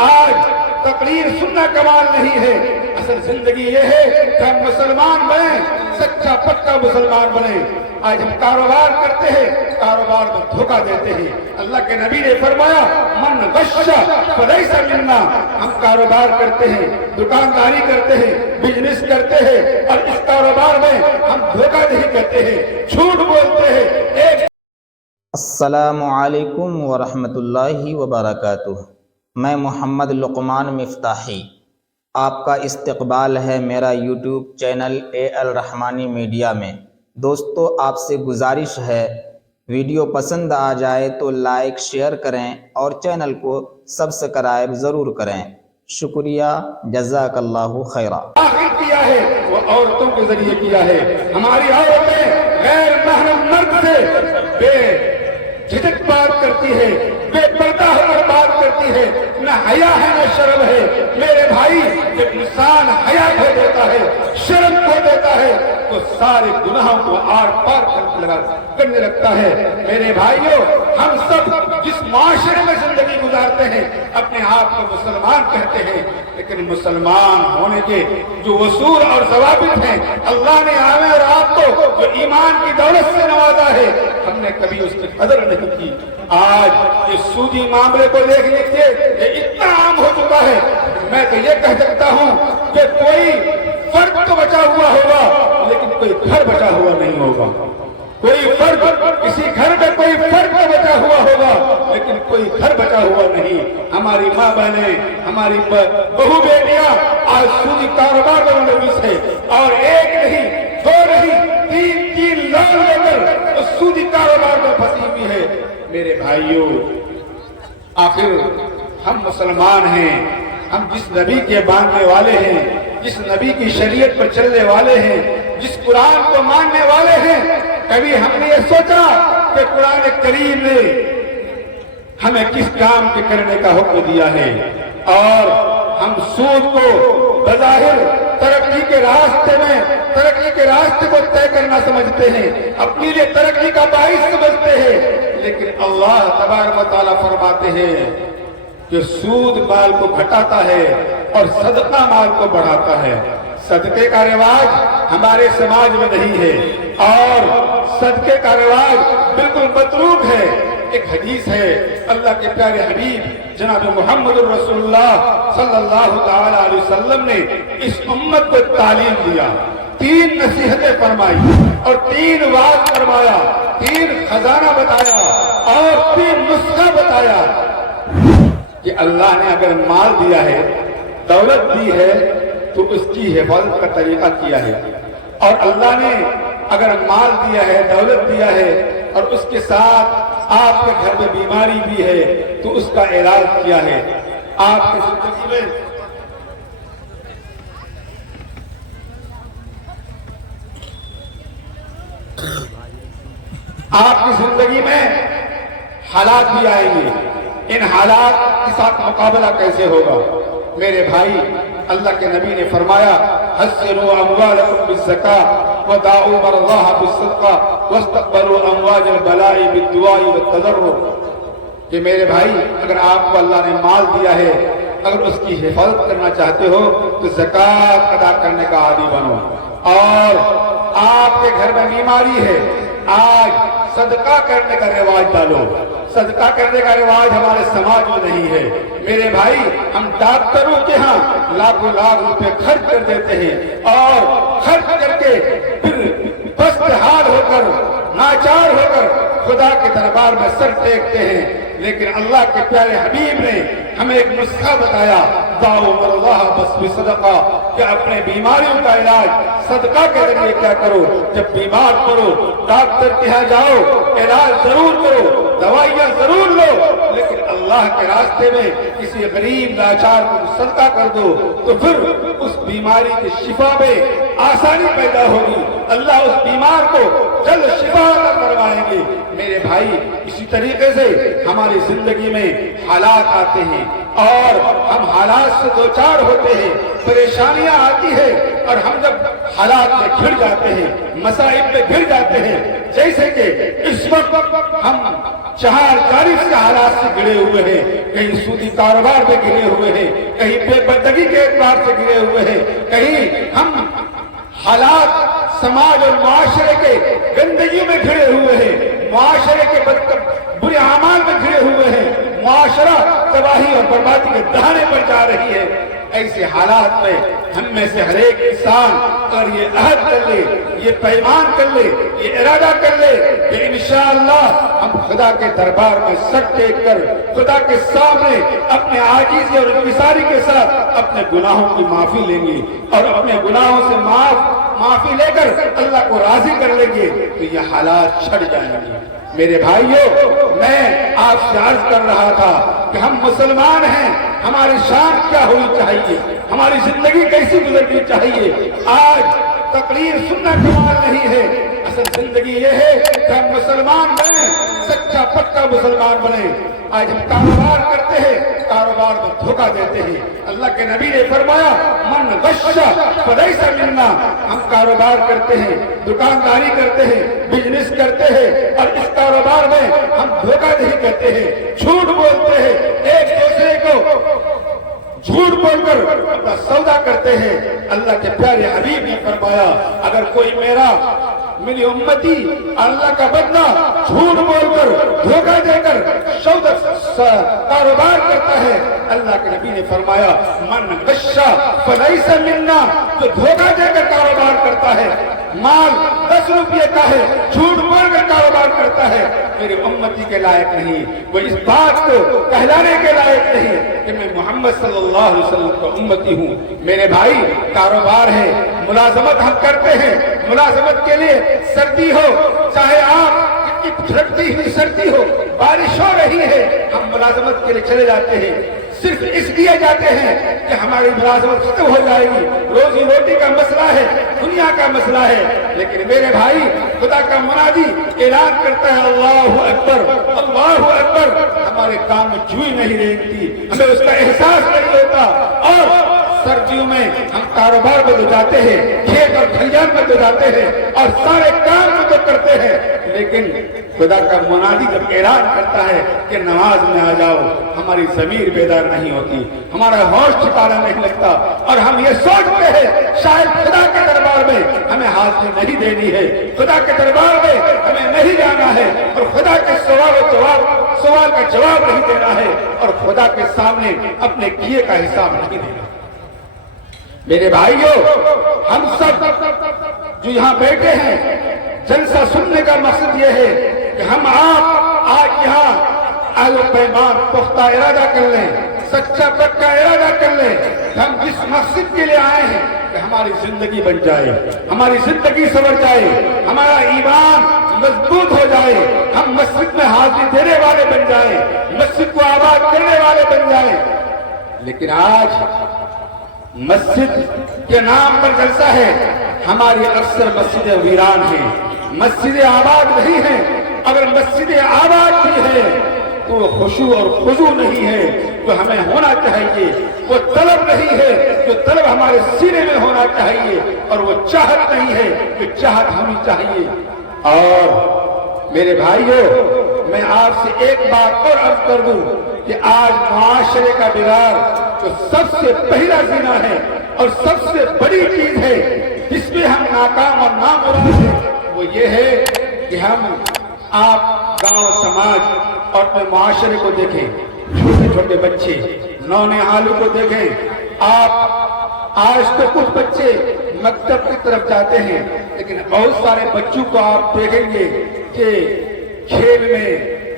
آج تقریر سننا کمال نہیں ہے، اصل زندگی یہ ہے کہ ہم مسلمان بنیں، سچا پکا مسلمان بنیں۔ آج ہم کاروبار کرتے ہیں، کاروبار میں دھوکہ دیتے ہیں۔ اللہ کے نبی نے فرمایا من غش فلیس منا۔ ہم کاروبار کرتے ہیں، دکانداری کرتے ہیں، بزنس کرتے ہیں، اور اس کاروبار میں ہم دھوکہ دہی کرتے ہیں، جھوٹ بولتے ہیں۔ ایک السلام علیکم ورحمۃ اللہ وبرکاتہ۔ میں محمد لقمان مفتاحی، آپ کا استقبال ہے میرا یوٹیوب چینل اے الرحمانی میڈیا میں۔ دوستو، آپ سے گزارش ہے ویڈیو پسند آ جائے تو لائک شیئر کریں اور چینل کو سبسکرائب ضرور کریں۔ شکریہ، جزاک اللہ خیرا۔ آخر کیا ہے وہ عورتوں کے ذریعے کیا ہے۔ ہماری عورتیں غیر محرم مرد سے بے جھجک بات کرتی ہے، بے پردہ ہو کر بات کرتی ہے، نہ حیا ہے نہ شرم ہے۔ میرے بھائی، جب انسان حیا کھو دیتا ہے، شرم کھو دیتا ہے، تو سارے گناہوں کو آر پار کرنے لگتا ہے۔ میرے بھائیوں، ہم سب جس معاشرے میں زندگی گزارتے ہیں اپنے آپ کو مسلمان کہتے ہیں، لیکن مسلمان ہونے کے جو اصول اور ضوابط ہیں، اللہ نے ہمیں اور آپ کو جو ایمان کی دولت سے نوازا ہے، ہم نے کبھی اس کی قدر نہیں کی۔ آج اس سودی معاملے کو دیکھ لیجیے، یہ اتنا عام ہو چکا ہے، میں تو یہ کہہ سکتا ہوں کہ کوئی فرد تو بچا ہوا ہوگا لیکن کوئی گھر بچا ہوا نہیں ہوگا۔ کوئی فرد، کسی گھر میں کوئی فرد تو بچا ہوا ہوگا لیکن کوئی گھر بچا ہوا نہیں۔ ہماری ماں بہنیں، ہماری بہو بیٹیاں آج سودی کاروبار میں ملوث ہے، اور ایک نہیں، دو نہیں، تین لوگ لے کر اس سودی کاروبار میں پھنسی ہوئی ہے۔ میرے بھائیوں، آخر ہم مسلمان ہیں، ہم جس نبی کے ماننے والے ہیں، جس نبی کی شریعت پر چلنے والے ہیں، جس قرآن کو ماننے والے ہیں، کبھی ہم نے یہ سوچا کہ قرآن کریم نے ہمیں کس کام کے کرنے کا حکم دیا ہے، اور ہم سود کو بظاہر ترقی کے راستے کو طے کرنا سمجھتے ہیں، اپنی لیے ترقی کا باعث سمجھتے ہیں، لیکن اللہ تبارک و تعالیٰ فرماتے ہیں کہ سود مال کو گھٹاتا ہے اور صدقہ مال کو بڑھاتا ہے۔ صدقے کا رواج ہمارے سماج میں نہیں ہے، اور صدقے کا رواج بالکل متروک ہے۔ ایک حدیث ہے، اللہ کے پیارے حبیب جناب محمد رسول اللہ صلی اللہ تعالی علیہ وسلم نے اس امت کو تعلیم دیا، 3 نصیحتیں فرمائی اور 3 وعظ فرمایا، 3 خزانہ بتایا اور 3 نسخہ بتایا کہ اللہ نے اگر مال دیا ہے، دولت دی ہے، تو اس کی حفاظت کا طریقہ کیا ہے، اور اللہ نے اگر مال دیا ہے، دولت دیا ہے، اور اس کے ساتھ آپ کے گھر میں بیماری بھی ہے تو اس کا علاج کیا ہے۔ آپ کی زندگی میں حالات بھی آئیں گے، ان حالات کے ساتھ مقابلہ کیسے ہوگا؟ میرے بھائی، اللہ کے نبی نے فرمایا حسنوا اموالکم بالزکاۃ وداعوا مرضاها بالصدقہ واستقبلوا امواج البلاء بالدعاء والتضرع، کہ میرے بھائی، اگر آپ کو اللہ نے مال دیا ہے، اگر اس کی حفاظت کرنا چاہتے ہو تو زکوٰۃ ادا کرنے کا عادی بنو، اور آپ کے گھر میں بیماری ہے، آج صدقہ کرنے کا رواج ڈالو۔ صدقہ کرنے کا رواج ہمارے سماج میں نہیں ہے۔ میرے بھائی، ہم ڈاکٹروں کے ہاں لاکھوں لاکھ روپے خرچ کر دیتے ہیں، اور خرچ کر کے پھر پست حال ہو کر، ناچار ہو کر خدا کے دربار میں سر ٹیکتے ہیں، لیکن اللہ کے پیارے حبیب نے ہمیں ایک نسخہ بتایا، دعوا مرضاها بس بصدقہ، کہ اپنے بیماریوں کا علاج صدقہ کے ذریعے کیا کرو۔ جب بیمار پڑو، ڈاکٹر کے یہاں جاؤ، علاج ضرور کرو، دوائیاں ضرور لو، لیکن اللہ کے راستے میں کسی غریب لاچار کو صدقہ کر دو، تو پھر اس بیماری کی شفا میں آسانی پیدا ہوگی۔ اللہ اس بیمار کو جلد شفا عطا فرمائیں گے۔ میرے بھائی، اسی طریقے سے ہماری زندگی میں حالات آتے ہیں اور ہم حالات سے دوچار ہوتے ہیں، پریشانیاں آتی ہیں، اور ہم جب حالات میں گھر جاتے ہیں، مصائب میں گھر جاتے ہیں، جیسے کہ اس وقت ہم چہار جانب سے حالات سے گھرے ہوئے ہیں، کہیں سودی کاروبار میں گھرے ہوئے ہیں، کہیں بے پردگی کے اعتبار سے گھرے ہوئے ہیں، کہیں ہم حالات سماج اور معاشرے کے گندگی میں گھرے ہوئے ہیں، معاشرے کے برے اعمال میں گھرے ہوئے ہیں، معاشرہ تباہی اور بربادی کے دہانے پر جا رہی ہے۔ ایسے حالات میں ہم میں سے ہر ایک انسان اور یہ عہد کر لے، یہ پیمان کر لے، یہ ارادہ کر لے کہ انشاءاللہ ہم خدا کے دربار میں سر ٹیک کر خدا کے سامنے اپنے عاجزی اور انکساری کے ساتھ اپنے گناہوں کی معافی لیں گے، اور اپنے گناہوں سے معافی لے کر اللہ کو راضی کر لیں گے، تو یہ حالات چھڑ جائیں گے۔ میرے بھائیوں، میں آپ سے عرض کر رہا تھا کہ ہم مسلمان ہیں، ہماری شان کیا ہونی چاہیے، ہماری زندگی کیسی گزرنی چاہیے۔ آج تقریر سننا کمال نہیں ہے، اصل زندگی یہ ہے کہ ہم مسلمان بنیں، سچا پکا مسلمان بنیں۔ آج ہم کاروبار کرتے ہیں، کاروبار میں دھوکہ دیتے ہیں۔ اللہ کے نبی نے فرمایا من غش فلیس منا۔ ہم کاروبار کرتے ہیں، دکانداری کرتے ہیں، بزنس کرتے ہیں، اور اس کاروبار میں ہم دھوکہ نہیں کرتے ہیں، جھوٹ بولتے ہیں، ایک دوسرے کو جھوٹ بول کر اپنا سودا کرتے ہیں۔ اللہ کے پیارے حبیب نے فرمایا اگر کوئی میری امتی اللہ کا بندہ جھوٹ بول کر دھوکہ دے کر کاروبار کرتا ہے، اللہ کے نبی نے فرمایا من غش فلیس منا، جو دھوکہ دے کر کاروبار کرتا ہے، مال 10 روپے کا ہے، جھوٹ بول کر کاروبار کرتا ہے، میری امتی کے لائق نہیں، وہ اس بات کو کہلانے کے لائق نہیں کہ میں محمد صلی اللہ علیہ وسلم کا امتی ہوں۔ میرے بھائی، کاروبار ہے، ملازمت ہم کرتے ہیں، ملازمت کے لیے سردی ہو، چاہے آپ جھڑکتی ہوئی سردی ہو، بارش ہو رہی ہے، ہم ملازمت کے لیے چلے جاتے ہیں، صرف اس لیے جاتے ہیں کہ ہماری ملازمت ختم ہو جائے گی، روزی روٹی کا مسئلہ ہے، دنیا کا مسئلہ ہے۔ لیکن میرے بھائی، خدا کا منادی اعلان کرتا ہے اللہ اکبر، اللہ اکبر، ہمارے کام میں جوئی نہیں رہتی، ہمیں اس کا احساس نہیں ہوتا، اور سردیوں میں ہم کاروبار میں تو جاتے ہیں، کھیت اور کھلیان میں تو جاتے ہیں، اور سارے کام میں تو کرتے ہیں، لیکن خدا کا منادی جب اعلان کرتا ہے کہ نماز میں آ جاؤ، ہماری ضمیر بیدار نہیں ہوتی، ہمارا ہوش ٹھکانا نہیں لگتا، اور ہم یہ سوچتے ہیں شاید خدا کے دربار میں ہمیں حاضری نہیں دینی ہے، خدا کے دربار میں ہمیں نہیں جانا ہے، اور خدا کے سوال کا جواب نہیں دینا ہے، اور خدا کے سامنے اپنے کیے کا حساب نہیں دینا۔ میرے بھائیوں، ہم سب جو یہاں بیٹھے ہیں، جلسہ سننے کا مقصد یہ ہے کہ ہم آپ آج یہاں عہد و پیمان پختہ ارادہ کر لیں، سچا پکا ارادہ کر لیں، ہم جس مقصد کے لیے آئے ہیں کہ ہماری زندگی بن جائے، ہماری زندگی سنور جائے، ہمارا ایمان مضبوط ہو جائے، ہم مسجد میں حاضری دینے والے بن جائیں، مسجد کو آباد کرنے والے بن جائیں۔ لیکن آج مسجد کے نام پر جلسہ ہے، ہماری اکثر مسجدیں ویران ہیں، مسجدیں آباد نہیں ہیں۔ اگر مسجدیں آباد بھی ہیں تو وہ خشوع اور خضوع نہیں ہے جو ہمیں ہونا چاہیے، وہ طلب نہیں ہے جو طلب ہمارے سینے میں ہونا چاہیے، اور وہ چاہت نہیں ہے جو چاہت ہمیں چاہیے۔ اور میرے بھائیوں، میں آپ سے ایک بات اور عرض کر دوں کہ آج معاشرے کا بگاڑ جو سب سے پہلا زنا ہے اور سب سے بڑی چیز ہے جس میں ہم ناکام اور نامراد ہیں، وہ یہ ہے کہ آپ گاؤں سماج اور اپنے معاشرے کو دیکھیں، چھوٹے چھوٹے بچے نونہالوں کو دیکھیں۔ آپ آج تو کچھ بچے مکتب کی طرف جاتے ہیں، لیکن بہت سارے بچوں کو آپ دیکھیں گے کہ کھیل میں،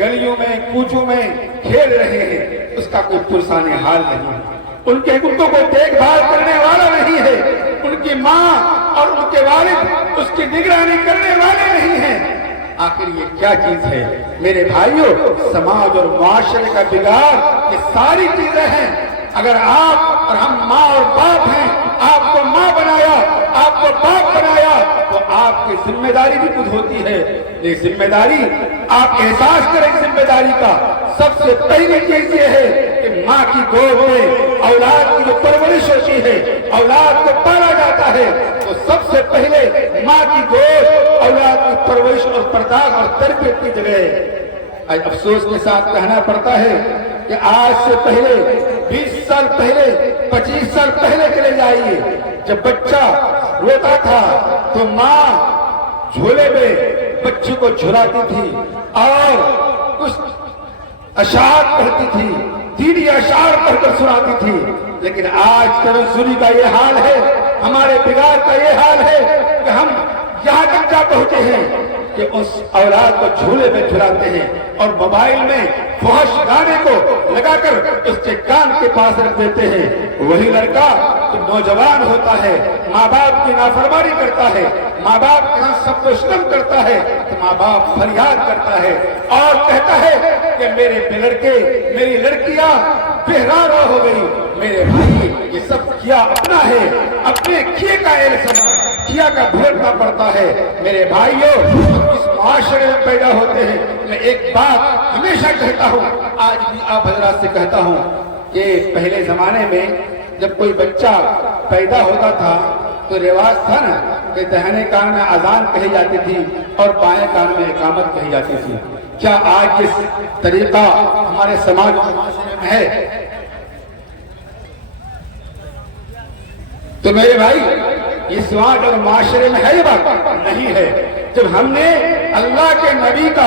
گلیوں میں، کوچوں میں کھیل رہے ہیں، اس کا کوئی پرسان حال نہیں ہے، ان کو کوئی دیکھ بھال کرنے والا نہیں ہے، ان کی ماں اور ان کے والد اس کی نگرانی کرنے والے نہیں ہیں۔ آخر یہ کیا چیز ہے؟ میرے بھائیوں، سماج اور معاشرے کا بگاڑ یہ ساری چیزیں ہیں۔ اگر آپ اور ہم ماں اور باپ ہیں، آپ کو ماں بنایا، آپ کو باپ بنایا، تو آپ کی ذمہ داری بھی کچھ ہوتی ہے. یہ ذمہ داری آپ احساس کریں ذمہ داری کا. سب سے پہلی چیز یہ ہے کہ ماں کی گود میں اولاد کی جو پرورش ہوتی ہے، اولاد کو پالا جاتا ہے، تو سب سے پہلے ماں کی گود اولاد کی پرورش اور پرداخت اور تربیت کی جگہ ہے. آج افسوس کے ساتھ کہنا پڑتا ہے کہ آج سے پہلے 20 سال پہلے 25 سال پہلے چلے جائیے، جب بچہ روتا تھا تو ماں جھولے میں بچے کو جھلاتی تھی اور کچھ اشعار پڑھتی تھی، دینی اشعار پڑھ کر سناتی تھی. لیکن آج تنزلی کا یہ حال ہے، ہمارے بگاڑ کا یہ حال ہے کہ ہم یہاں تک جا پہنچے ہیں کہ اس اولاد کو جھولے میں جھلاتے ہیں اور موبائل میں فحش گانے کو لگا کر اس کے کان کے پاس رکھ دیتے ہیں. وہی لڑکا جو نوجوان ہوتا ہے، ماں باپ کی نافرمانی کرتا ہے، ماں باپ کے ساتھ سب کو شرم کرتا ہے، تو ماں باپ فریاد کرتا ہے اور کہتا ہے کہ میرے لڑکے میری لڑکیاں بہرارا ہو گئی. میرے بھائی یہ سب کیا اپنا ہے، اپنے کیے کا احساس کیا کا بھرنا پڑتا ہے. میرے بھائیوں، ہم اس معاشرے میں پیدا ہوتے ہیں. میں ایک بات ہمیشہ کہتا ہوں، آج بھی آپ حضرات سے کہتا ہوں کہ پہلے زمانے میں جب کوئی بچہ پیدا ہوتا تھا تو رواج تھا نا کہ دہنے کان میں اذان کہی جاتی تھی اور بائیں کان میں اقامت کہی جاتی تھی. کیا آج یہ طریقہ ہمارے سماج میں ہے؟ تو میرے بھائی یہ سماج اور معاشرے میں ہے یہ بات نہیں ہے. جب ہم نے اللہ کے نبی کا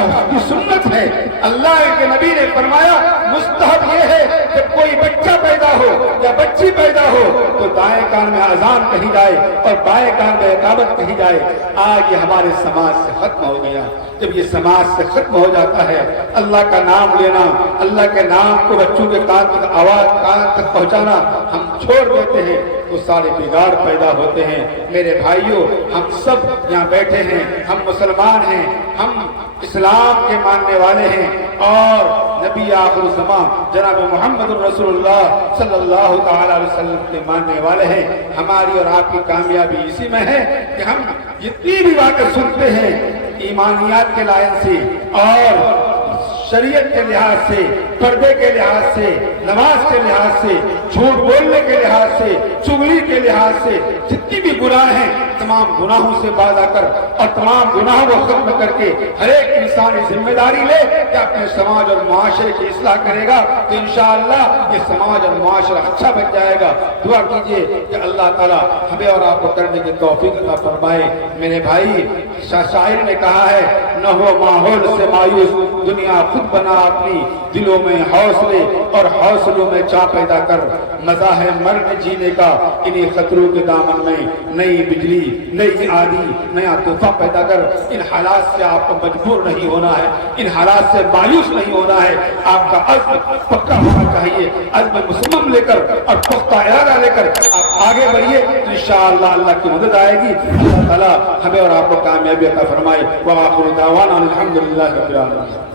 سنت ہے، اللہ کے نبی نے فرمایا مستحب یہ ہے کہ کوئی بچہ پیدا ہو یا بچی پیدا ہو تو دائیں کان میں اذان کہی جائے اور بائیں کان میں اقامت کہی جائے. آج یہ ہمارے سماج سے ختم ہو گیا. جب یہ سماج سے ختم ہو جاتا ہے، اللہ کا نام لینا، اللہ کے نام کو بچوں کے کان تک آواز کان تک پہنچانا ہم چھوڑ دیتے ہیں تو سارے بگاڑ پیدا ہوتے ہیں. میرے بھائیوں، ہم سب یہاں بیٹھے ہیں، ہم مسلمان ہیں، ہم اسلام کے ماننے والے ہیں اور نبی آخر الزمان جناب محمد رسول اللہ صلی اللہ تعالی علیہ وسلم کے ماننے والے ہیں. ہماری اور آپ کی کامیابی اسی میں ہے کہ ہم جتنی بھی باتیں سنتے ہیں ایمانیات کے لائن سے اور شریعت کے لحاظ سے، پردے کے لحاظ سے، نماز کے لحاظ سے، جھوٹ بولنے کے لحاظ سے، چغلی کے لحاظ سے، جتنی بھی گناہ ہیں تمام گناہوں سے باز آ کر اور تمام گناہوں کو ختم کر کے ہر ایک انسان ذمہ داری لے کہ اپنے سماج اور معاشرے کی اصلاح کرے گا تو انشاءاللہ یہ سماج اور معاشرہ اچھا بن جائے گا. دعا کیجئے کہ اللہ تعالیٰ ہمیں اور آپ کو کرنے کی توفیق عطا فرمائے. میرے بھائی، شاعر نے کہا ہے نہ ہو ماحول سے مایوس، دنیا خود بنا اپنی دلوں میں حوصلے اور حوصلوں میں چاہ پیدا کر. مزہ ہے مرد جینے کا انہی خطروں کے دامن میں، نئی بجلی نئی آدھی نیا تحفہ پیدا کر. ان حالات سے آپ کو مجبور نہیں ہونا ہے، ان حالات سے مایوس نہیں ہونا ہے. آپ کا عزم پکا ہونا چاہیے، عزم مصمم لے کر اور پختہ ارادہ لے کر آپ آگے بڑھیے. انشاءاللہ اللہ کی مدد آئے گی. اللہ تعالیٰ ہمیں اور آپ کو کامیابی عطا فرمائے. وآخر دعوانا الحمدللہ رب العالمین.